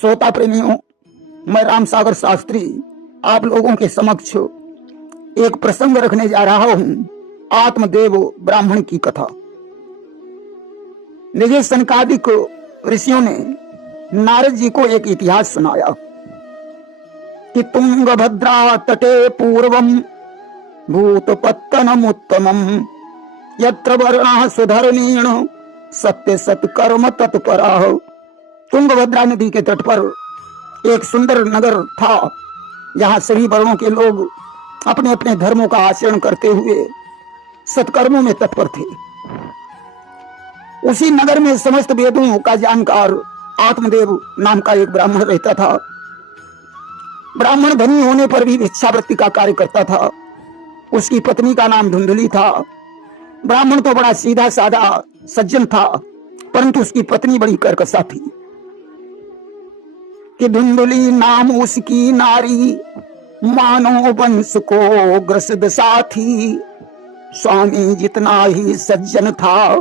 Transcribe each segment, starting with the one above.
श्रोता प्रेमियों, मैं राम सागर शास्त्री आप लोगों के समक्ष एक प्रसंग रखने जा रहा हूं। आत्मदेव ब्राह्मण की कथा। देखिए, सनकादिक ऋषियों ने नारद जी को एक इतिहास सुनाया कि तुंगभद्रा तटे पूर्वम भूतपत्तनम उत्तमम यत्र वर्णः सुधर्मेण सत्य सत्कर्म तत्पराः। तुंगभद्रा नदी के तट पर एक सुंदर नगर था, जहां सभी वर्णों के लोग अपने अपने धर्मों का आचरण करते हुए सत्कर्मों में तत्पर थे। उसी नगर में समस्त वेदों का जानकार आत्मदेव नाम का एक ब्राह्मण रहता था। ब्राह्मण धनी होने पर भी भिक्षावृत्ति का कार्य करता था। उसकी पत्नी का नाम धुंधली था। ब्राह्मण तो बड़ा सीधा साधा सज्जन था, परंतु उसकी पत्नी बड़ी कर्कशा थी। कि धुंधली नाम उसकी नारी, मानो वंश को ग्रसित साथी। स्वामी जितना ही सज्जन था,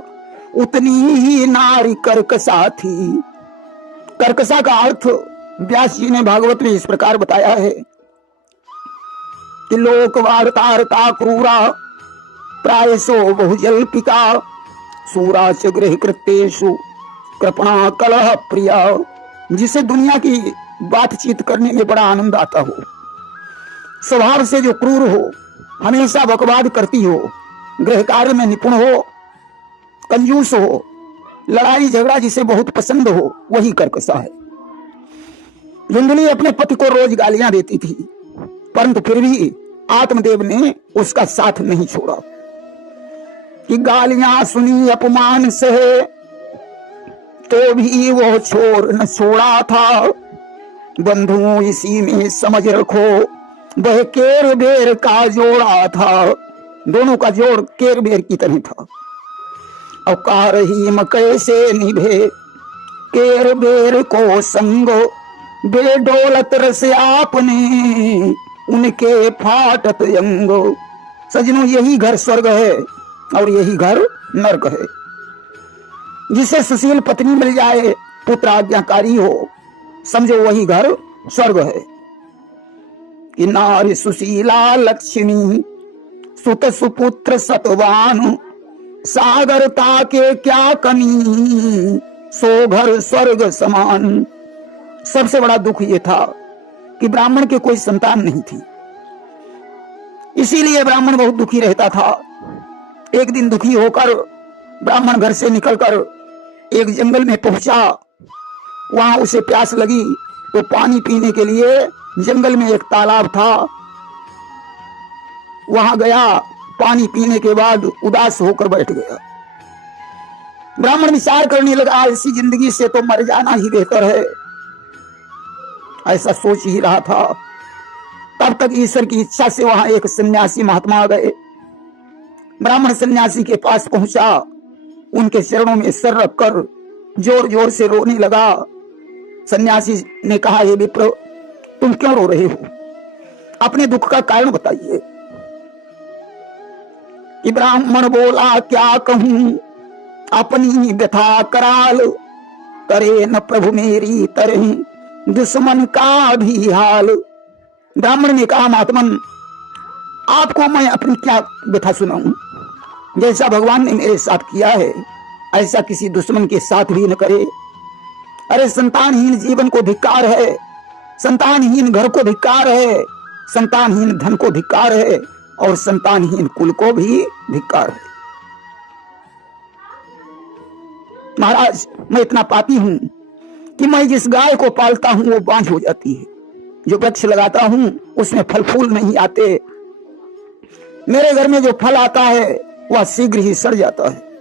उतनी ही नारी कर्कशा थी। कर्कशा का अर्थ व्यास जी ने भागवत में इस प्रकार बताया है कि लोक वार्तारता क्रूरा प्रायसो बहुजल्पिका सूरा च गृह कृत्येषु कृपणा कलह प्रिया। जिसे दुनिया की बातचीत करने में बड़ा आनंद आता हो, स्वभाव से जो क्रूर हो, हमेशा बकवाद करती हो, गृह कार्य में निपुण हो, कंजूस हो, लड़ाई झगड़ा जिसे बहुत पसंद हो, वही कर्कशा है। धुंधली अपने पति को रोज गालियां देती थी, परंतु फिर भी आत्मदेव ने उसका साथ नहीं छोड़ा। कि गालियां सुनी अपमान सहे, तो भी वो छोर न छोड़ा था। बंधु इसी में समझ रखो, वह केर बेर का जोड़ा था। दोनों का जोड़ केर बेर की तरह था। अब कारहीम कैसे निभे केर बेर को संग, बेडोलत रस आपने उनके फाटत अंग। सजनों, यही घर स्वर्ग है और यही घर नरक है। जिसे सुशील पत्नी मिल जाए, पुत्र आज्ञाकारी हो, समझो वही घर स्वर्ग है। कि नारी सुशीला लक्ष्मी, सुत सुपुत्र सतवान। सागरता के क्या कमी, सो घर स्वर्ग समान। सबसे बड़ा दुख ये था कि ब्राह्मण के कोई संतान नहीं थी। इसीलिए ब्राह्मण बहुत दुखी रहता था। एक दिन दुखी होकर ब्राह्मण घर से निकलकर एक जंगल में पहुंचा। वहां उसे प्यास लगी तो पानी पीने के लिए जंगल में एक तालाब था, वहां गया। पानी पीने के बाद उदास होकर बैठ गया। ब्राह्मण विचार करने लगा, ऐसी जिंदगी से तो मर जाना ही बेहतर है। ऐसा सोच ही रहा था। तब तक ईश्वर की इच्छा से वहां एक सन्यासी महात्मा आ गए। ब्राह्मण सन्यासी के पास पहुंचा, उनके चरणों में सिर रखकर जोर जोर से रोने लगा। सन्यासी ने कहा, हे विप्र, तुम क्यों रो रहे हो? अपने दुख का कारण बताइए। कि ब्राह्मण बोला, क्या कहूं अपनी व्यथा कराल। करे न प्रभु मेरी तरह दुश्मन का भी हाल। ब्राह्मण ने कहा, महात्मन, आपको मैं अपनी क्या व्यथा सुनाऊं? जैसा भगवान ने मेरे साथ किया है, ऐसा किसी दुश्मन के साथ भी न करे। अरे, संतानहीन जीवन को धिक्कार है, संतानहीन घर को धिक्कार है, संतानहीन धन को धिक्कार है, और संतानहीन कुल को भी धिक्कार है। महाराज, मैं इतना पापी हूं कि मैं जिस गाय को पालता हूं वो बांझ हो जाती है। जो वृक्ष लगाता हूं उसमें फल फूल नहीं आते। मेरे घर में जो फल आता है वह शीघ्र ही सड़ जाता है।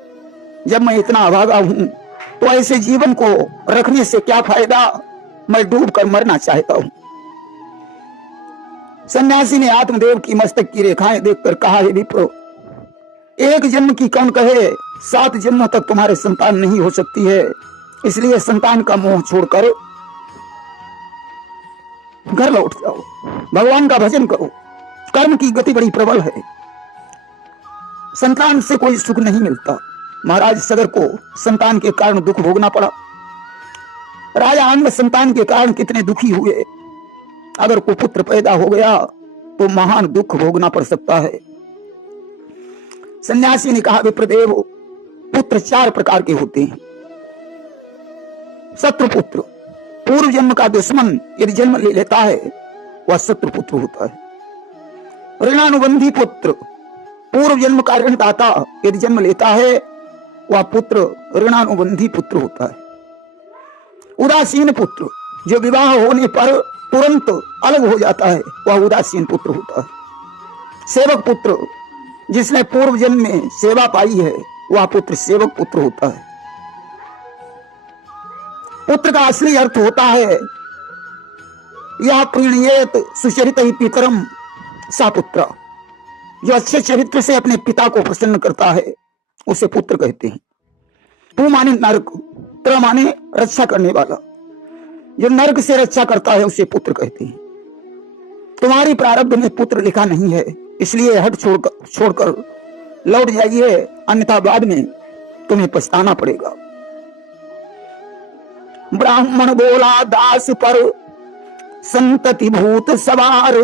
जब मैं इतना अभागा हूं तो ऐसे जीवन को रखने से क्या फायदा? मैं डूब कर मरना चाहता हूं। सन्यासी ने आत्मदेव की मस्तक की रेखाएं देखकर कहा, हे विप्र, एक जन्म की कौन कहे, 7 जन्मों तक तुम्हारे संतान नहीं हो सकती है। इसलिए संतान का मोह छोड़कर घर लौट जाओ, भगवान का भजन करो। कर्म की गति बड़ी प्रबल है, संतान से कोई सुख नहीं मिलता। महाराज सगर को संतान के कारण दुख भोगना पड़ा। राजा अन्य संतान के कारण कितने दुखी हुए। अगर कोई पुत्र पैदा हो गया तो महान दुख भोगना पड़ सकता है। सन्यासी ने कहा, विप्रदेव, पुत्र 4 प्रकार के होते हैं। शत्रु पुत्र, पूर्व जन्म का दुश्मन यदि जन्म ले लेता है वह शत्रु पुत्र होता है। ऋणानुबंधी पुत्र, पूर्व जन्म का ऋणदाता यदि जन्म लेता है वह पुत्र ऋणानुबंधी पुत्र होता है। उदासीन पुत्र, जो विवाह होने पर तुरंत अलग हो जाता है वह उदासीन पुत्र होता है। सेवक पुत्र, जिसने पूर्व जन्म में सेवा पाई है वह पुत्र सेवक पुत्र होता है। पुत्र का असली अर्थ होता है यह प्रीणयेत सुचरित ही पितरम सा पुत्र, जो अच्छे चरित्र से अपने पिता को प्रसन्न करता है उसे पुत्र कहते हैं। पू माने नरक, त्र माने रक्षा करने वाला, जो नरक से रक्षा करता है उसे पुत्र कहते हैं। तुम्हारी प्रारब्ध में पुत्र लिखा नहीं है, इसलिए हट छोड़कर लौट जाइए, अन्यथा बाद में तुम्हें पछताना पड़ेगा। ब्राह्मण बोला दास पर संतति भूत सवार,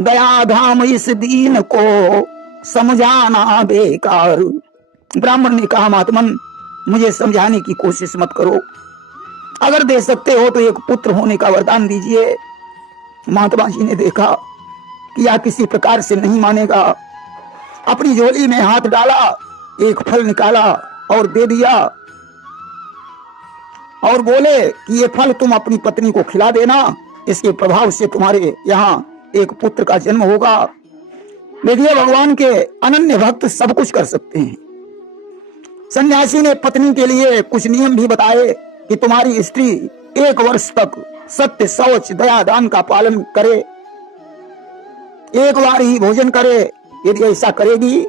दया धाम इस दीन को समझाना बेकार। ब्राह्मण ने कहा, महात्मन, मुझे समझाने की कोशिश मत करो, अगर दे सकते हो तो एक पुत्र होने का वरदान दीजिए। महात्मा जी ने देखा कि यह किसी प्रकार से नहीं मानेगा। अपनी झोली में हाथ डाला, एक फल निकाला और दे दिया और बोले कि ये फल तुम अपनी पत्नी को खिला देना, इसके प्रभाव से तुम्हारे यहाँ एक पुत्र का जन्म होगा। देखिए, भगवान के अनन्य भक्त सब कुछ कर सकते हैं। सन्यासी ने पत्नी के लिए कुछ नियम भी बताए कि तुम्हारी स्त्री 1 वर्ष तक सत्य, शौच, दया, दान का पालन करे, एक बार ही भोजन करे। यदि ऐसा करेगी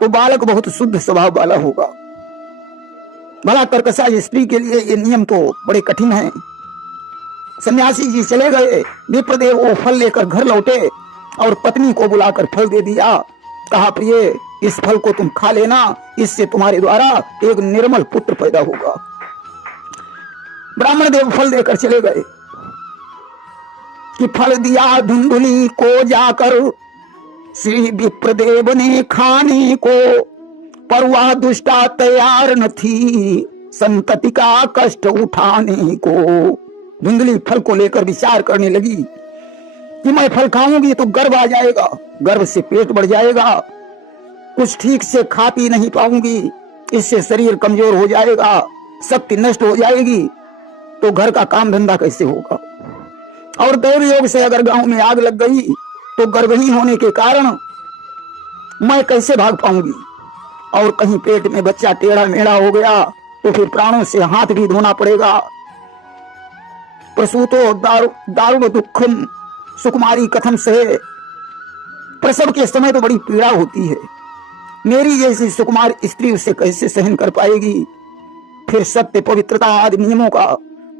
तो बालक बहुत शुद्ध स्वभाव वाला होगा। भला कर्कशा स्त्री के लिए ये नियम तो बड़े कठिन हैं। सन्यासी जी चले गए। विप्रदेव वो फल लेकर घर लौटे और पत्नी को बुलाकर फल दे दिया। कहा, प्रिय, इस फल को तुम खा लेना, इससे तुम्हारे द्वारा एक निर्मल पुत्र पैदा होगा। ब्राह्मण देव फल देकर चले गए कि फल दिया धुंधुली को जाकर श्री विप्रदेव ने खाने को, पर वह दुष्टा तैयार न थी संतति का कष्ट उठाने को। धुंधली फल को लेकर विचार करने लगी कि मैं फल खाऊंगी तो गर्व आ जाएगा, गर्व से पेट बढ़ जाएगा, कुछ ठीक से खा पी नहीं पाऊंगी, इससे शरीर कमजोर हो जाएगा, शक्ति नष्ट हो जाएगी, तो घर का काम धंधा कैसे होगा। और दैव योग से अगर गांव में आग लग गई तो गर्भहीन होने के कारण मैं कैसे भाग पाऊंगी। और कहीं पेट में बच्चा टेढ़ा मेढ़ा हो गया तो फिर प्राणों से हाथ भी धोना पड़ेगा। प्रसूतो दारुण दुखम सुकुमारी कथम से, प्रसव के समय तो बड़ी पीड़ा होती है, मेरी जैसी सुकुमार स्त्री उसे कैसे सहन कर पाएगी। फिर सत्य, पवित्रता आदि नियमों का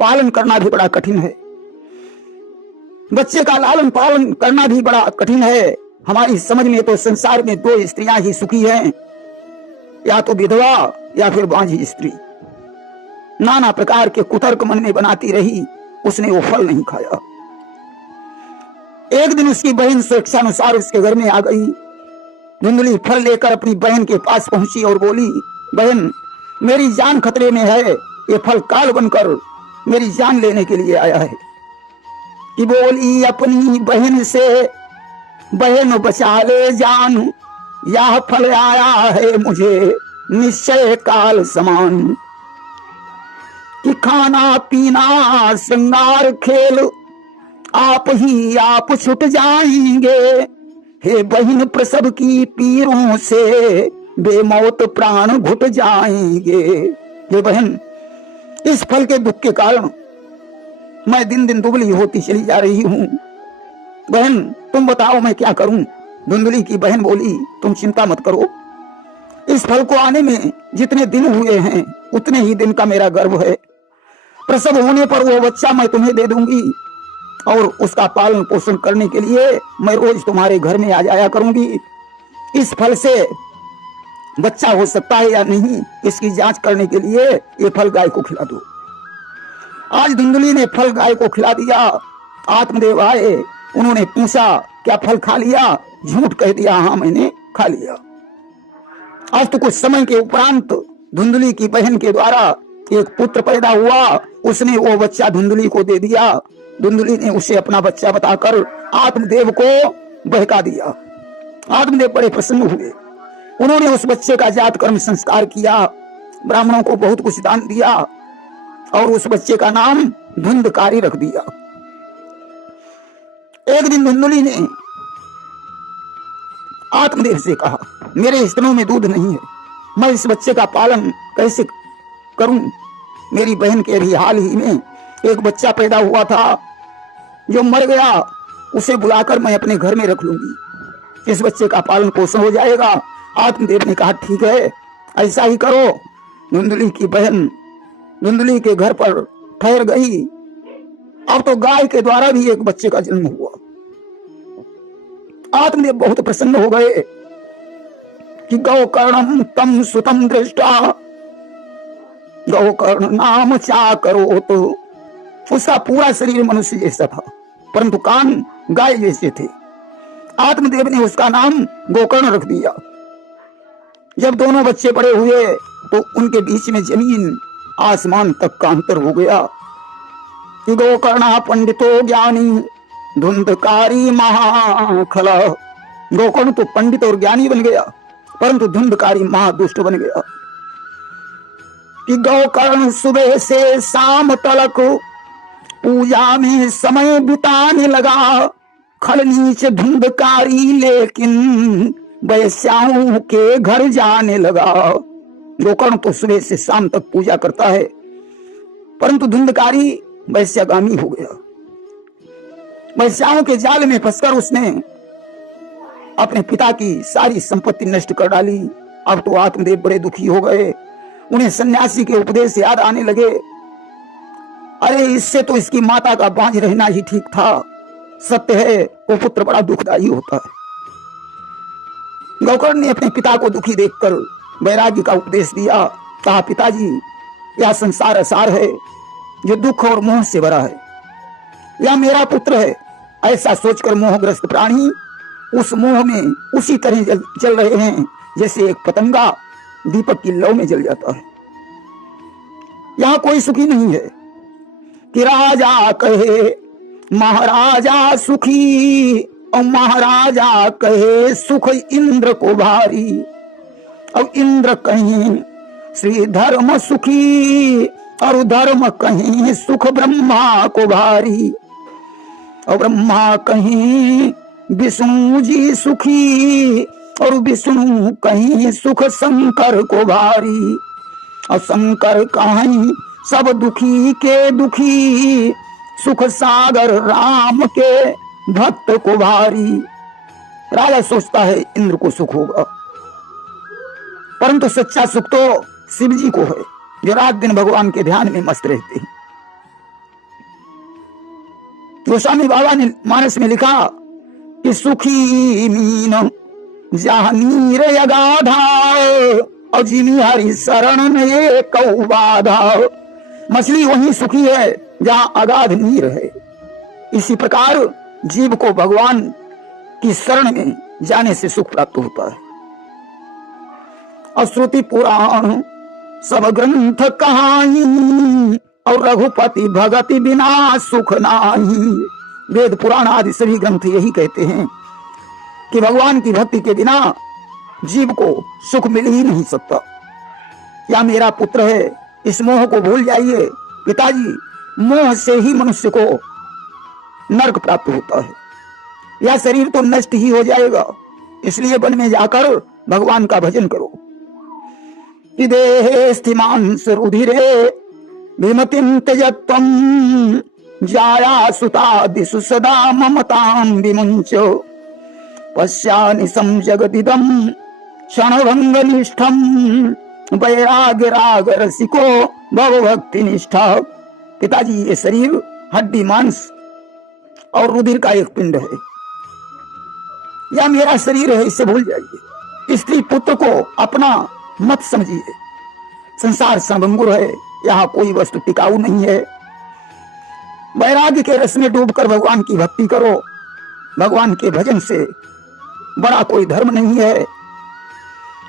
पालन करना भी बड़ा कठिन है। बच्चे का लालन पालन करना भी बड़ा कठिन है। हमारी समझ में तो संसार में 2 स्त्रियां ही सुखी हैं, या तो विधवा या फिर बांझी स्त्री। नाना प्रकार के कुतर्क मन में बनाती रही, उसने वो फल नहीं खाया। एक दिन उसकी बहन स्वेच्छानुसार उसके घर में आ गई। धुंधली फल लेकर अपनी बहन के पास पहुंची और बोली, बहन, मेरी जान खतरे में है, ये फल काल बनकर मेरी जान लेने के लिए आया है। कि बोली अपनी बहन से, बहन बचा ले जान, यह फल आया है मुझे निश्चय काल समान। कि खाना पीना श्रृंगार खेल आप ही आप छुट जाएंगे, हे बहन प्रसव की पीरों से बेमौत प्राण घुट जाएंगे। हे बहन, इस फल के दुख के कारण मैं दिन दिन दुबली होती चली जा रही हूँ। बहन, तुम बताओ मैं क्या करूं। धुंधली की बहन बोली, तुम चिंता मत करो, इस फल को आने में जितने दिन हुए हैं उतने ही दिन का मेरा गर्भ है। प्रसव होने पर वो बच्चा मैं तुम्हें दे दूंगी और उसका पालन पोषण करने के लिए मैं रोज तुम्हारे घर में आ जाया करूंगी। इस फल से बच्चा हो सकता है या नहीं, इसकी जांच करने के लिए ये फल गाय को खिला दो। आज धुंधली ने फल गाय को खिला दिया। आत्मदेव आए, उन्होंने पूछा क्या फल खा लिया? झूठ कह दिया, हाँ मैंने खा लिया। आज तो कुछ समय के उपरांत धुंधली की बहन के द्वारा एक पुत्र पैदा हुआ। उसने वो बच्चा धुंधली को दे दिया। धुंधली ने उसे अपना बच्चा बताकर आत्मदेव को बहका दिया। आत्मदेव बड़े प्रसन्न हुए। उन्होंने उस बच्चे का जात कर्म संस्कार किया, ब्राह्मणों को बहुत कुछ दान दिया और उस बच्चे का नाम धुंधकारी रख दिया। एक दिन धुंधली ने आत्मदेव से कहा, मेरे स्तनों में दूध नहीं है, मैं इस बच्चे का पालन कैसे करूं? मेरी बहन के भी हाल ही में एक बच्चा पैदा हुआ था जो मर गया, उसे बुलाकर मैं अपने घर में रख लूंगी, इस बच्चे का पालन पोषण हो जाएगा। आत्मदेव ने कहा ठीक है, ऐसा ही करो। धुंधली की बहन धुंधली के घर पर ठहर गई। अब तो गाय के द्वारा भी एक बच्चे का जन्म हुआ। आत्मदेव बहुत प्रसन्न हो गए कि गौकर्णम तम सुतम दृष्टा, गौकर्ण नाम चा करो। तो उसका पूरा शरीर मनुष्य जैसा था परंतु कान गाय जैसे थे। आत्मदेव ने उसका नाम गोकर्ण रख दिया। जब दोनों बच्चे बड़े हुए तो उनके बीच में जमीन आसमान तक का अंतर हो गया कि गोकर्ण पंडितो ज्ञानी धुंधकारी महाखल। गोकर्ण तो पंडित और ज्ञानी बन गया परंतु धुंधकारी महादुष्ट बन गया। कि गोकर्ण सुबह से शाम तलक पूजा में समय बिताने लगा, खल नीच धुंधकारी लेकिन वैश्याओं के घर जाने लगा। गोकर्ण तो सुबह से शाम तक पूजा करता है परंतु धुंधकारी वैश्यागामी हो गया। वैश्याओं के जाल में फंसकर उसने अपने पिता की सारी संपत्ति नष्ट कर डाली। अब तो आत्मदेव बड़े दुखी हो गए। उन्हें सन्यासी के उपदेश याद आने लगे। अरे इससे तो इसकी माता का बांझ रहना ही ठीक था। सत्य है वो पुत्र बड़ा दुखदायी होता है। गोकर्ण ने अपने पिता को दुखी देखकर वैराग्य का उपदेश दिया। कहा पिताजी यह संसार असार है जो दुख और मोह से भरा है, यह मेरा पुत्र है। ऐसा सोचकर मोहग्रस्त प्राणी उस मोह में उसी तरह जल रहे हैं जैसे एक पतंगा दीपक की लौ में जल जाता है। यहां कोई सुखी नहीं है कि राजा कहे महाराजा सुखी और महाराजा कहे सुख इंद्र को भारी, और इंद्र कहें श्री धर्म सुखी और धर्म कहें सुख ब्रह्मा को भारी, और ब्रह्मा कहें विष्णु जी सुखी और विष्णु कहीं सुख शंकर को भारी, और शंकर कहीं सब दुखी के दुखी सुख सागर राम के भक्त को भारी। राजा सोचता है इंद्र को सुख होगा परंतु सच्चा सुख तो शिव जी को है जो रात दिन भगवान के ध्यान में मस्त रहते हैं। गोस्वामी बाबा ने मानस में लिखा कि सुखी मीन जहाँ नीर अगाधा और जिमी हरि शरण में कौ बाधा। मछली वही सुखी है जहाँ अगाध नीर है। इसी प्रकार जीव को भगवान की शरण में जाने से सुख प्राप्त होता है। और श्रुति पुराण सब ग्रंथ कहानी और रघुपति भगति बिना सुख नाही। वेद पुराण आदि सभी ग्रंथ यही कहते हैं कि भगवान की भक्ति के बिना जीव को सुख मिल ही नहीं सकता। या मेरा पुत्र है, इस मोह को भूल जाइए पिताजी। मोह से ही मनुष्य को नरक प्राप्त होता है। यह शरीर तो नष्ट ही हो जाएगा, इसलिए वन में जाकर भगवान का भजन करो। कि देहे स्थिमांस रुधिरे विमतिं त्यजत्वं जाया सुता दिशु सदा ममतां विमुंच पश्यानिशं जगदिदं क्षणभंग निष्ठं वैराग्य राग रसिको भव भक्ति निष्ठा। पिताजी ये शरीर हड्डी मांस और रुधिर का एक पिंड है, यह मेरा शरीर है, इससे भूल जाइए। स्त्री पुत्र को अपना मत समझिए। संसार संभंगुर है, यहाँ कोई वस्तु टिकाऊ नहीं है। वैराग्य के रस में डूबकर भगवान की भक्ति करो। भगवान के भजन से बड़ा कोई धर्म नहीं है।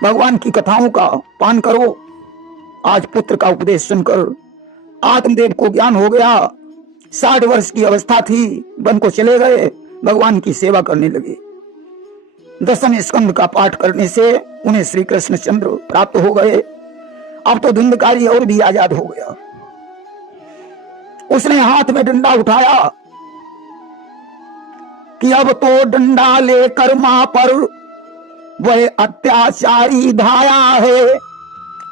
भगवान की कथाओं का पान करो। आज पुत्र का उपदेश सुनकर आत्मदेव को ज्ञान हो गया। 60 वर्ष की अवस्था थी, वन को चले गए, भगवान की सेवा करने लगे। 10वें स्कंद का पाठ करने से उन्हें श्री कृष्णचंद्र प्राप्त हो गए। अब तो धुंधकारी और भी आजाद हो गया। उसने हाथ में डंडा उठाया कि अब तो डंडा लेकर मां पर वह अत्याचारी धाया है।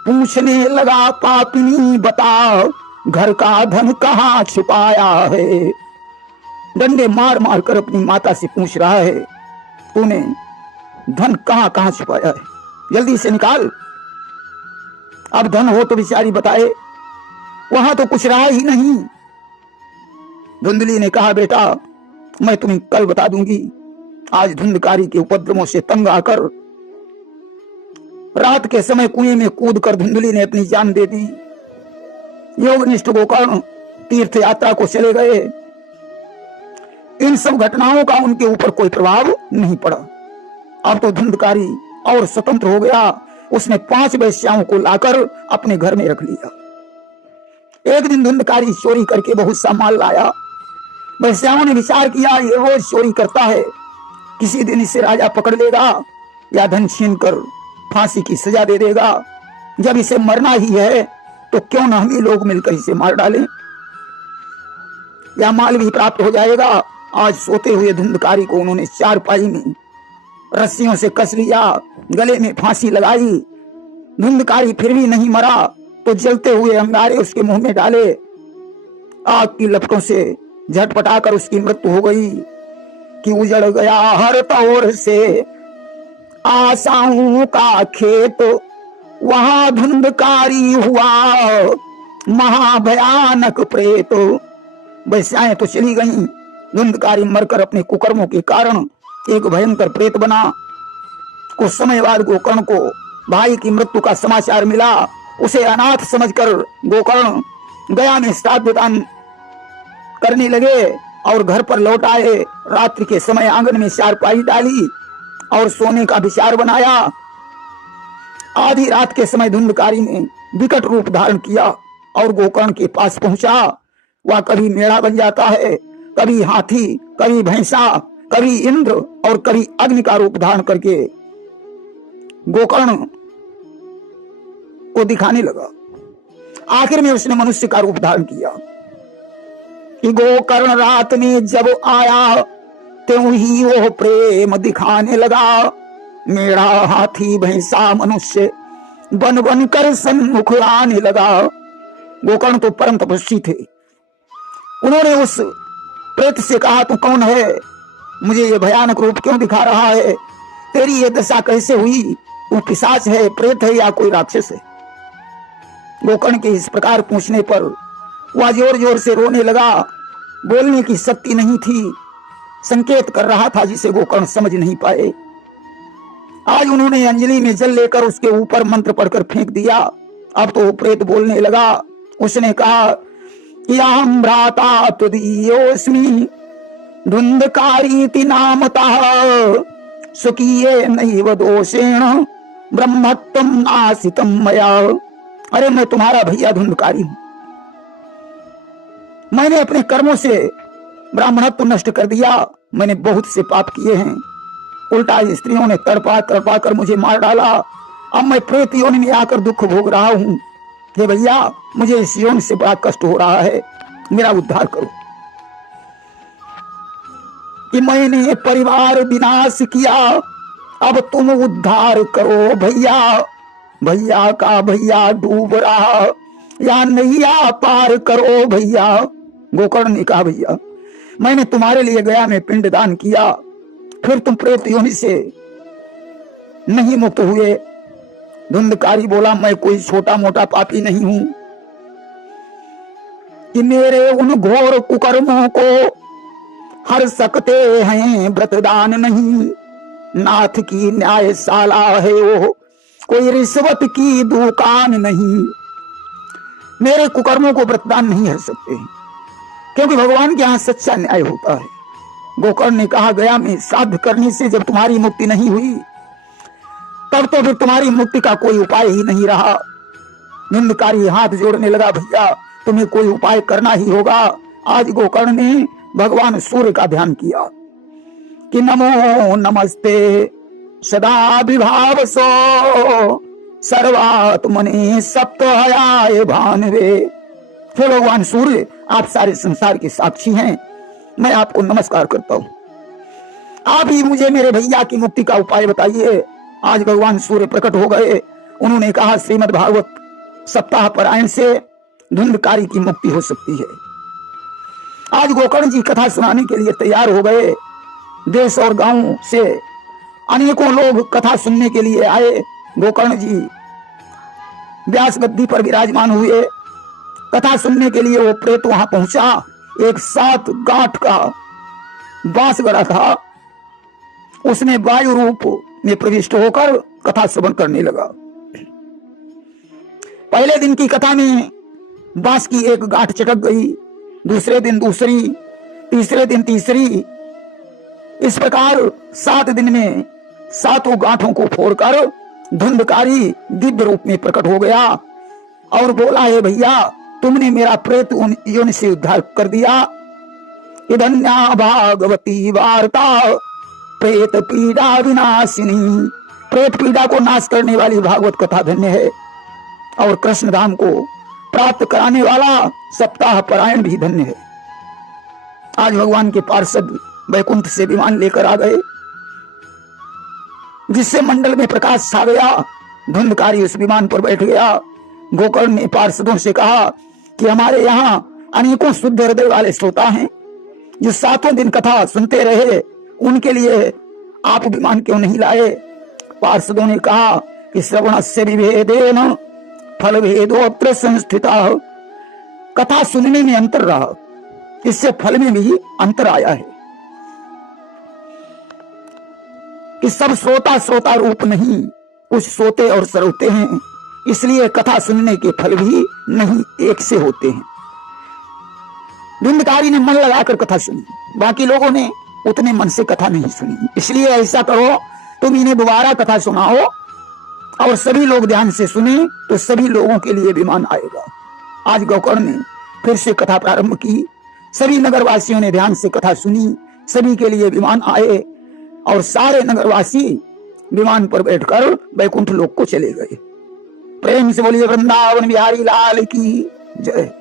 पूछने लगा पापिनी बता, घर का धन कहाँ छुपाया है। डंडे मार मार कर अपनी माता से पूछ रहा है, तूने धन कहाँ कहाँ छुपाया है, जल्दी से निकाल। अब धन हो तो बेचारी बताए, वहां तो कुछ रहा ही नहीं। धुंधली ने कहा, बेटा मैं तुम्हें कल बता दूंगी। आज धुंधकारी के उपद्रवों से तंग आकर रात के समय कुएं में कूद कर धुंधली ने अपनी जान दे दी। योगनिष्ठ गोकर्ण तीर्थ यात्रा को चले गए। इन सब घटनाओं का उनके ऊपर कोई प्रभाव नहीं पड़ा। अब तो धुंधकारी और स्वतंत्र हो गया। उसने 5 वेश्याओं को लाकर अपने घर में रख लिया। एक दिन धुंधकारी चोरी करके बहुत सा माल लाया। वेश्याओं ने विचार किया, ये रोज चोरी करता है, किसी दिन इसे राजा पकड़ लेगा या धन छीन कर फांसी की सजा दे देगा। जब इसे मरना ही है तो क्यों न हम ही लोग मिलकर इसे मार डालें, या माल भी प्राप्त हो जाएगा। आज सोते हुए धुंधकारी को उन्होंने चारपाई में रस्सियों से कस लिया, गले में फांसी लगाई। धुंधकारी फिर भी नहीं मरा तो जलते हुए अंगारे उसके मुंह में डाले। आग की लपटों से झटपटाकर उसकी मृत्यु हो गई कि उजड़ गया हर तौर से आशाओं का खेत। वहां धुंधकारी हुआ महाभयानक प्रेत। वैश्याएं तो चली गईं, धुंधकारी मरकर अपने कुकर्मों के कारण एक भयंकर प्रेत बना। कुछ समय बाद गोकर्ण को भाई की मृत्यु का समाचार मिला। उसे अनाथ समझकर गोकर्ण गया में श्राद्ध दान करने लगे और घर पर लौट आए। रात्रि के समय आंगन में चारपाई डाली और सोने का विचार बनाया। आधी रात के समय धुंधकारी ने विकट रूप धारण किया और गोकर्ण के पास पहुंचा। वह कभी मेढ़ा बन जाता है, कभी हाथी, कभी भैंसा, कभी इंद्र और कभी अग्नि का रूप धारण करके गोकर्ण को दिखाने लगा। आखिर में उसने मनुष्य का रूप धारण किया कि गोकर्ण रात में जब आया त्यों ही वो प्रेम दिखाने लगा। मेरा हाथी भैंसा मनुष्य बन बन कर सन्मुख आने लगा। गोकर्ण तो परम तपस्वी थे। उन्होंने उस प्रेत से कहा, तू कौन है, मुझे ये भयानक रूप क्यों दिखा रहा है, तेरी ये दशा कैसे हुई, तू पिशाच है, प्रेत है या कोई राक्षस है। गोकर्ण के इस प्रकार पूछने पर वह जोर जोर से रोने लगा। बोलने की शक्ति नहीं थी, संकेत कर रहा था जिसे गोकर्ण समझ नहीं पाए। आज उन्होंने अंजलि में जल लेकर उसके ऊपर मंत्र पढ़कर फेंक दिया। अब तो वो प्रेत बोलने लगा। उसने कहा कि अहं भ्राता तुदीयोऽस्मि धुंधकारीति नामतः स्वकीये नैव दोषेण ब्रह्मत्वं नासितं मया। अरे मैं तुम्हारा भैया धुंधकारी हूं। मैंने अपने कर्मों से ब्राह्मणत्व नष्ट कर दिया। मैंने बहुत से पाप किए हैं। उल्टा स्त्रियों ने तड़पा तड़पा कर मुझे मार डाला। अब मैं प्रेत योनि में आकर दुख भोग रहा हूं। हे भैया, मुझे इस योनि से बड़ा कष्ट हो रहा है, मेरा उद्धार करो। कि मैंने परिवार विनाश किया, अब तुम उद्धार करो भैया। भैया का भैया डूब रहा, या नैया पार करो भैया। गोकर्ण ने कहा, भैया मैंने तुम्हारे लिए गया में पिंड दान किया, फिर तुम प्रेत योनि से नहीं मुक्त हुए। धुंधकारी बोला, मैं कोई छोटा मोटा पापी नहीं हूं कि मेरे उन घोर कुकर्मों को हर सकते हैं व्रतदान नहीं। नाथ की न्यायशाला है वो, कोई रिश्वत की दुकान नहीं। मेरे कुकर्मों को व्रतदान नहीं हर सकते। क्योंकि भगवान के यहाँ सच्चा न्याय होता है। गोकर्ण ने कहा, गया में श्राद्ध करने से जब तुम्हारी मुक्ति नहीं हुई, तब तो फिर तुम्हारी मुक्ति का कोई उपाय ही नहीं रहा। निंदकारी हाथ जोड़ने लगा, भैया तुम्हें कोई उपाय करना ही होगा। आज गोकर्ण ने भगवान सूर्य का ध्यान किया कि नमो नमस्ते सदा विभाव सो सर्वात्मने सप्तहयाय भानवे। हे भगवान सूर्य, आप सारे संसार के साक्षी हैं, मैं आपको नमस्कार करता हूं, आप ही मुझे मेरे भैया की मुक्ति का उपाय बताइए। आज भगवान सूर्य प्रकट हो गए। उन्होंने कहा, श्रीमद् भागवत सप्ताह पारायण से धुंधकारी की मुक्ति हो सकती है। आज गोकर्ण जी कथा सुनाने के लिए तैयार हो गए। देश और गांव से अनेकों लोग कथा सुनने के लिए आए। गोकर्ण जी व्यास गद्दी पर विराजमान हुए। कथा सुनने के लिए वो प्रेत वहां पहुंचा। एक 7 गांठ का बांस गड़ा था, उसमें वायु रूप में प्रविष्ट होकर कथा श्रवण करने लगा। पहले दिन की कथा में बांस की एक गांठ चटक गई, दूसरे दिन दूसरी, तीसरे दिन तीसरी। इस प्रकार 7 दिन में 7 गांठों को फोड़कर धुंधकारी दिव्य रूप में प्रकट हो गया और बोला, है भैया तुमने मेरा प्रेत योनि से उद्धार कर दिया। इदन्या भागवती वार्ता प्रेत पीड़ा विनाशिनी। प्रेत पीड़ा को नाश करने वाली भागवत कथा धन्य है और कृष्ण धाम को प्राप्त कराने वाला सप्ताह पारायण भी धन्य है। आज भगवान के पार्षद वैकुंठ से विमान लेकर आ गए, जिससे मंडल में प्रकाश छा गया। धुंधकारी उस विमान पर बैठ गया। गोकर्ण ने पार्षदों से कहा कि हमारे यहाँ अनेकों शुद्ध हृदय वाले श्रोता हैं जो 7 दिन कथा सुनते रहे, उनके लिए आप विमान क्यों नहीं लाए? पार्षदों ने कहा कि श्रवणस्य विभेदेन फल भेदोऽत्र संस्थितः। कथा सुनने में अंतर रहा, इससे फल में भी अंतर आया है कि सब श्रोता श्रोता रूप नहीं, कुछ सोते और सरोते हैं, इसलिए कथा सुनने के फल भी नहीं एक से होते हैं। धुंधकारी ने मन लगाकर कथा सुनी, बाकी लोगों ने उतने मन से कथा नहीं सुनी। इसलिए ऐसा करो, तुम इन्हें दोबारा कथा सुनाओ और सभी लोग ध्यान से सुने तो सभी लोगों के लिए विमान आएगा। आज गोकर्ण ने फिर से कथा प्रारंभ की। सभी नगरवासियों ने ध्यान से कथा सुनी, सभी के लिए विमान आए और सारे नगरवासी विमान पर बैठकर वैकुंठ लोक को चले गए। प्रेम से बोलिए वृंदावन बिहारी लाल की जय।